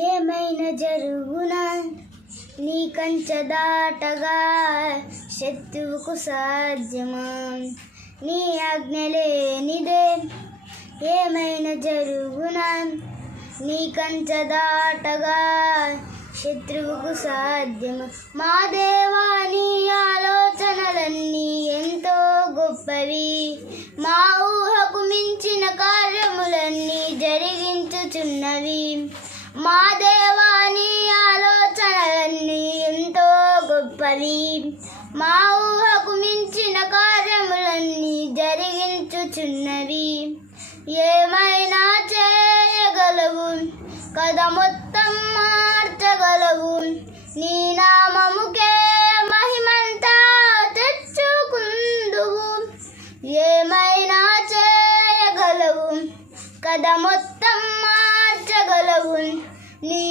ఏమైనా జరుగునా నీ కంచె దాటగా శత్రువుకు సాధ్యమా నీ ఆజ్ఞ లేనిదే ఏమైనా జరుగునా నీ కంచె దాటగా శత్రువుకు సాధ్యమా మా దేవా నీ ఆలోచనలన్నీ ఎంతో గొప్పవి మా ఊహకు మించిన కార్యములన్నీ జరిగించుచున్నవి మా దేవా నీ ఆలోచనలన్నీ ఎంతో గొప్పవి మా ఊహకు మించిన కార్యములన్నీ జరిగించుచున్నవి ఏమైనా చేయగలవు కథ మొత్తం మార్చగలవు నీ నామముకే మహిమంతా తెచ్చుకుందువు ఏమైనా చేయగలవు కథ మొత్తం మార్చగలవు నీ